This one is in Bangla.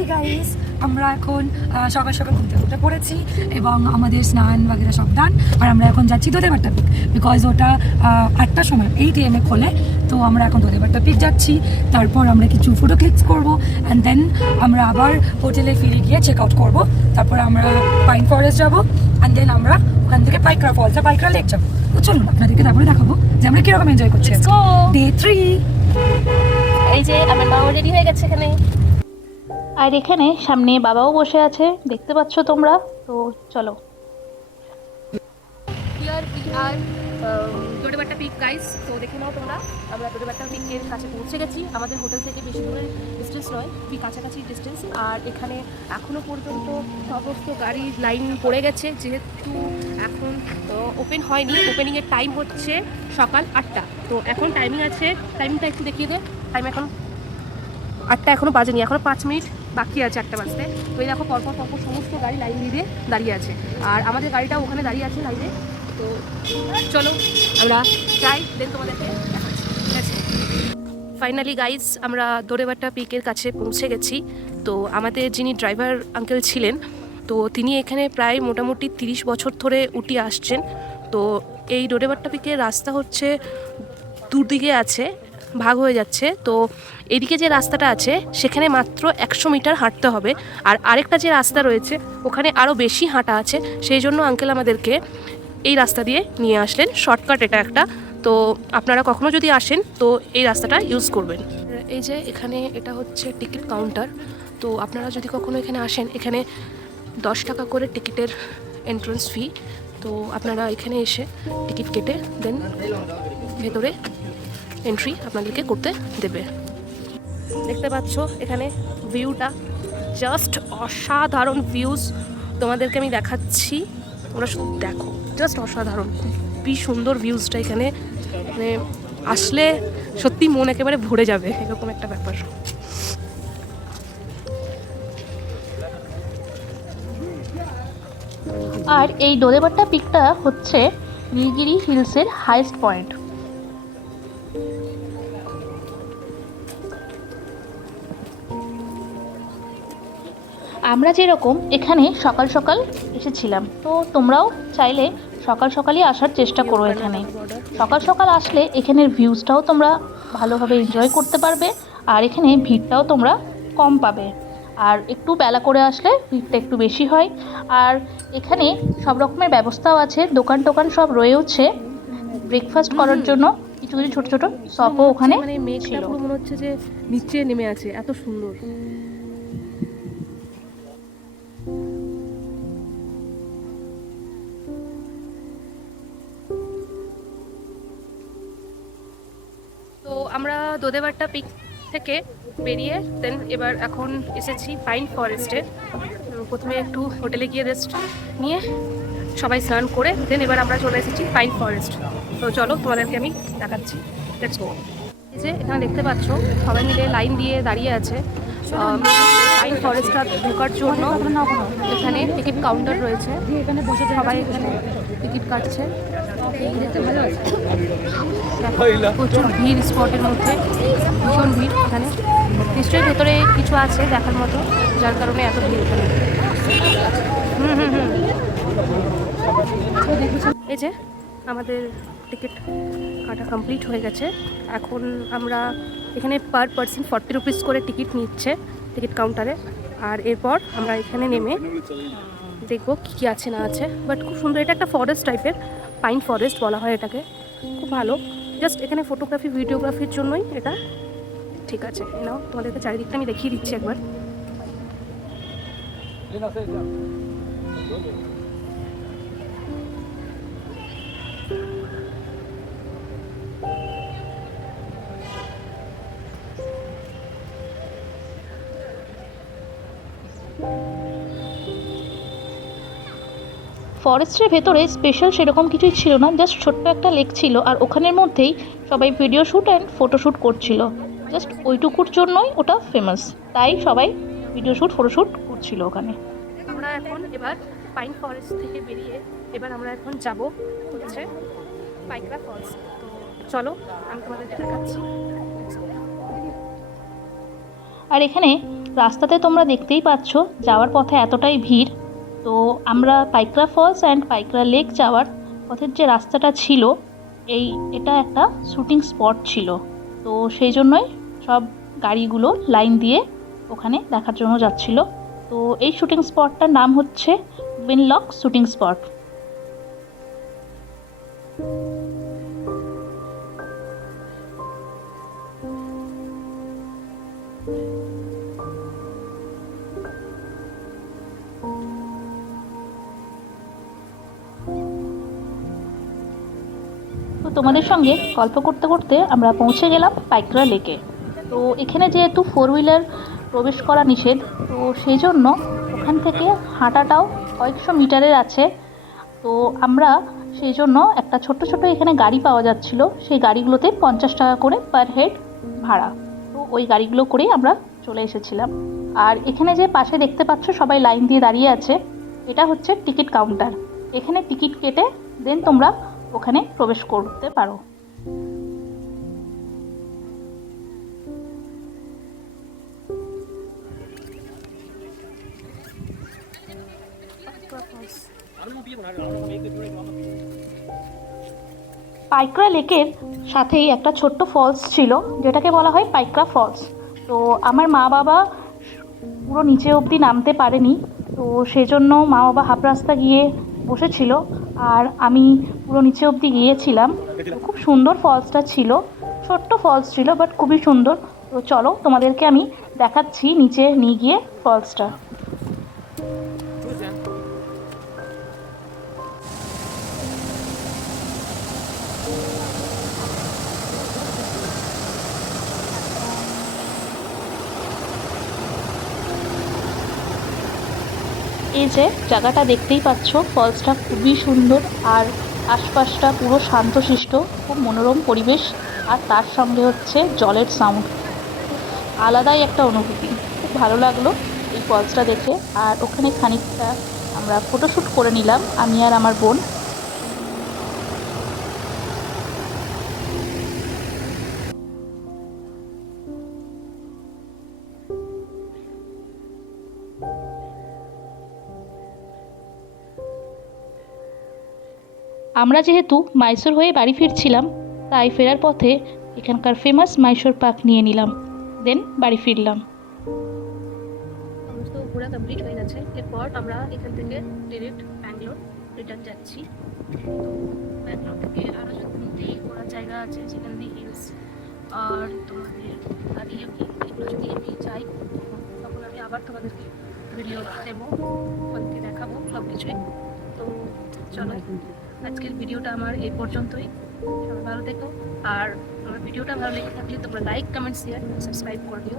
হাই গাইস, আমরা এখন সকাল সকাল ঘুরতে উঠে পড়েছি এবং আমাদের স্নান বাগেরা সব ডান। আর আমরা এখন যাচ্ছি দোদেবাট্টা পিক, বিকজ ওটা 8টার সময় 8 AM খোলে। তো আমরা এখন দোদেবাট্টা পিক যাচ্ছি, তারপর আমরা কিছু ফটো ক্লিকস করবো অ্যান্ড দেন আমরা আবার হোটেলে ফিরে গিয়ে চেক আউট করবো। তারপর আমরা পাইন ফরেস্ট যাবো অ্যান্ড দেন আমরা ওখান থেকে পাইকরা ফলস আর পাইকরা লেক যাবো। তো চলুন আপনাদেরকে তারপরে দেখাবো যে আমরা কীরকম এনজয় করছি। ডে 3। এই যে আমার মাও রেডি হয়ে গেছে এখানে, আর এখানে সামনে বাবাও বসে আছে, দেখতে পাচ্ছ তোমরা। তো চলো, দোদেবাট্টা পিক গাইস। তো দেখে নাও তোমরা, আমরা দোদেবাট্টা পিকের কাছে পৌঁছে গেছি। আমাদের হোটেল থেকে বেশি দূরের ডিস্টেন্স নয়, খুবই কাছাকাছি ডিস্টেন্স। আর এখানে এখনও পর্যন্ত সমস্ত গাড়ির লাইন পড়ে গেছে, যেহেতু এখন ওপেন হয়নি। ওপেনিংয়ের টাইম হচ্ছে সকাল 8টা। তো এখন টাইমিং আছে, টাইমিংটা একটু দেখিয়ে দে। টাইম এখন 8টা এখনও বাজেনি, এখনও 5 মিনিট বাকি আছে 8টা বাজতে। তো এই দেখো পরপর সমস্ত গাড়ি লাইন দিয়ে দাঁড়িয়ে আছে, আর আমাদের গাড়িটাও ওখানে দাঁড়িয়ে আছে লাইনে। তো চলো আমরা যাই, দেন তোমাদেরকে দেখাচ্ছি। ঠিক আছে, ফাইনালি গাইজ আমরা দোদেবাট্টা পিকের কাছে পৌঁছে গেছি। তো আমাদের যিনি ড্রাইভার আঙ্কেল ছিলেন, তো তিনি এখানে প্রায় মোটামুটি 30 বছর ধরে উঠে আসছেন। তো এই দোদেবাট্টা পিকের রাস্তা হচ্ছে দুদিকে আছে, ভাগ হয়ে যাচ্ছে। তো এদিকে যে রাস্তাটা আছে সেখানে মাত্র 100 মিটার হাঁটতে হবে, আর আরেকটা যে রাস্তা রয়েছে ওখানে আরও বেশি হাঁটা আছে। সেই জন্য আঙ্কেল আমাদেরকে এই রাস্তা দিয়ে নিয়ে আসলেন, শর্টকাট এটা একটা। তো আপনারা কখনো যদি আসেন তো এই রাস্তাটা ইউজ করবেন। এই যে এখানে এটা হচ্ছে টিকিট কাউন্টার। তো আপনারা যদি কখনো এখানে আসেন, এখানে 10 টাকা করে টিকিটের এন্ট্রান্স ফি। তো আপনারা এখানে এসে টিকিট কেটে দেন ভেতরে এন্ট্রি আপনাদেরকে করতে দেবে। দেখতে পাচ্ছ এখানে ভিউটা জাস্ট অসাধারণ ভিউজ, তোমাদেরকে আমি দেখাচ্ছি, তোমরা শুধু দেখো, জাস্ট অসাধারণ, খুবই সুন্দর ভিউজটা এখানে। মানে আসলে সত্যি মন একেবারে ভরে যাবে, এরকম একটা ব্যাপার। আর এই দোদেবাট্টা পিকটা হচ্ছে নীলগিরি হিলসের হাইয়েস্ট পয়েন্ট। আমরা যেরকম এখানে সকাল সকাল এসেছিলাম, তো তোমরাও চাইলে সকাল সকালই আসার চেষ্টা করো। এখানে সকাল সকাল আসলে এখানের ভিউজটাও তোমরা ভালোভাবে এনজয় করতে পারবে, আর এখানে ভিড়টাও তোমরা কম পাবে। আর একটু বেলা করে আসলে ভিড়টা একটু বেশি হয়। আর এখানে সব রকমের ব্যবস্থাও আছে, দোকান টোকান সব রয়েছে। ব্রেকফাস্ট করার জন্য কিছু কিছু ছোটো ছোটো শপও ওখানে ছিল। মনে হচ্ছে যে নিচে নেমে আছে, এত সুন্দর। তো আমরা দোদেবাট্টা পিক থেকে বেরিয়ে দেন এবার এখন এসেছি পাইন ফরেস্টে। প্রথমে একটু হোটেলে গিয়ে রেস্ট নিয়ে সবাই স্নান করে দেন এবার আমরা চলে এসেছি পাইন ফরেস্ট। তো চলো তোমাদেরকে আমি দেখাচ্ছি। Let's go. এই যে এখানে দেখতে পাচ্ছ সবাই মিলে লাইন দিয়ে দাঁড়িয়ে আছে পাইন ফরেস্টটা ঢোকার জন্য। এখানে টিকিট কাউন্টার রয়েছে, সবাই এখানে টিকিট কাটছে। প্রচুর ভিড় স্পটের মধ্যে, ভীষণ ভিড় এখানে। নিশ্চয়ই ভেতরে কিছু আছে দেখার মতো, যার কারণে এত ভিড় এখানে। এই যে আমাদের টিকিট কাটা কমপ্লিট হয়ে গেছে। এখন আমরা এখানে পার পার্সন 40 রুপিস করে টিকিট নিচ্ছে টিকিট কাউন্টারে। আর এরপর আমরা এখানে নেমে দেখবো কী আছে না আছে। বাট খুব সুন্দর, এটা একটা ফরেস্ট টাইপের, পাইন ফরেস্ট বলা হয় এটাকে। খুব ভালো, জাস্ট এখানে ফটোগ্রাফি ভিডিওগ্রাফির জন্যই এটা ঠিক আছে। নাও তোমাদেরকে চারিদিকটা আমি দেখিয়ে দিচ্ছি একবার। ফরেস্টের ভেতরে স্পেশাল সেরকম কিছুই ছিল না, জাস্ট ছোট্ট একটা লেক ছিল, আর ওখানের মধ্যেই সবাই ভিডিও শ্যুট অ্যান্ড ফটোশ্যুট করছিল। জাস্ট ওইটুকুর জন্যই ওটা ফেমাস, তাই সবাই ভিডিও শ্যুট ফটোশ্যুট করছিল ওখানে। আমরা এখন এবার পাইন ফরেস্ট থেকে বেরিয়ে এবার আমরা এখন যাব হচ্ছে পাইকরা ফলস। তো চলো আমি তোমাদের দেখাচ্ছি। আর এখানে রাস্তাতে তোমরা দেখতেই পাচ্ছ যাওয়ার পথে এতটাই ভিড়। তো আমরা Paikra false and Paikra lake যাওয়ার পথের যে রাস্তাটা ছিল এটা একটা শুটিং স্পট ছিল। তো সেই জন্যই সব গাড়িগুলো লাইন দিয়ে ওখানে দেখার জন্য যাচ্ছিল। তো এই শুটিং স্পটটার নাম হচ্ছে উইনলক শুটিং স্পট। তো তোমাদের সঙ্গে গল্প করতে করতে আমরা পৌঁছে গেলাম পাইকরা লেকে। তো এখানে যেহেতু 4 হুইলার প্রবেশ করা নিষেধ, তো সেই জন্য ওখান থেকে হাঁটাটাও কয়েকশো মিটারের আছে। তো আমরা সেই জন্য একটা ছোট্ট ছোট্ট এখানে গাড়ি পাওয়া যাচ্ছিল, সেই গাড়িগুলোতে 50 টাকা করে পার হেড ভাড়া। তো ওই গাড়িগুলো করেই আমরা চলে এসেছিলাম। আর এখানে যে পাশে দেখতে পাচ্ছ সবাই লাইন দিয়ে দাঁড়িয়ে আছে, এটা হচ্ছে টিকিট কাউন্টার। এখানে টিকিট কেটে দেন তোমরা ওখানে প্রবেশ করতে পারো। পাইকরা লেকের সাথেই একটা ছোট্ট ফলস ছিল যেটাকে বলা হয় পাইকরা ফলস। তো আমার মা বাবা পুরো নিচে অবধি নামতে পারেনি, তো সেজন্য মা বাবা হাফ রাস্তা গিয়ে বসেছিল আর আমি পুরো নিচে অবধি গিয়েছিলাম। খুব সুন্দর ফলসটা ছিল, ছোট্ট ফলস ছিল বাট খুবই সুন্দর। তো চলো তোমাদেরকে আমি দেখাচ্ছি নিচে নিয়ে গিয়ে ফলসটা। এই যে জায়গাটা দেখতেই পাচ্ছ, ফলসটা খুবই সুন্দর আর আশপাশটা পুরো শান্তশিষ্ট, খুব মনোরম পরিবেশ। আর তার সঙ্গে হচ্ছে জলের সাউন্ড, আলাদাই একটা অনুভূতি। খুব ভালো লাগলো এই ফলসটা দেখে। আর ওখানে খানিকটা আমরা ফটোশ্যুট করে নিলাম আমি আর আমার বোন। আমরা যেহেতু মাইসোর হয়ে বাড়ি ফিরছিলাম, তাই ফেরার পথে এখানকার ফেমাস মাইসোর পাক নিয়ে নিলাম, দেন বাড়ি ফিরলাম। সমস্ত ঘোরা কমপ্লিট হয়ে গেছে। এরপর আমরা এখান থেকে ডিরেক্ট ব্যাঙ্গালোর রিটার্ন যাচ্ছি। তো ব্যাঙ্গালোর থেকে আরও যদি ঘোরার জায়গা আছে, সেখান দিয়ে হিলস আর তোমাদের রিয়াকি, এগুলো যদি আমি যাই তখন আমি আবার তোমাদেরকে ভিডিও দেবো, ওখানকে দেখাবো সব কিছুই। তো চলো, আজকের ভিডিওটা আমার এই পর্যন্তই। সবাই ভালো থেকো। আর আমার ভিডিওটা ভালো লেগে থাকলে তোমরা লাইক, কমেন্ট, শেয়ার, সাবস্ক্রাইব করে দিও।